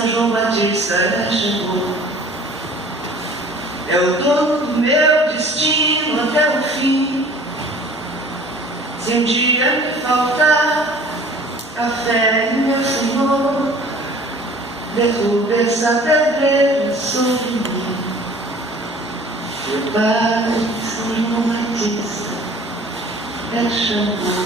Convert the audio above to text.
São João Batista chegou. É o dono do meu destino até o fim. Se um dia me faltar a fé em meu Senhor, derruba essa pedreira sobre mim. Meu Pai, São João Batista, é chamado.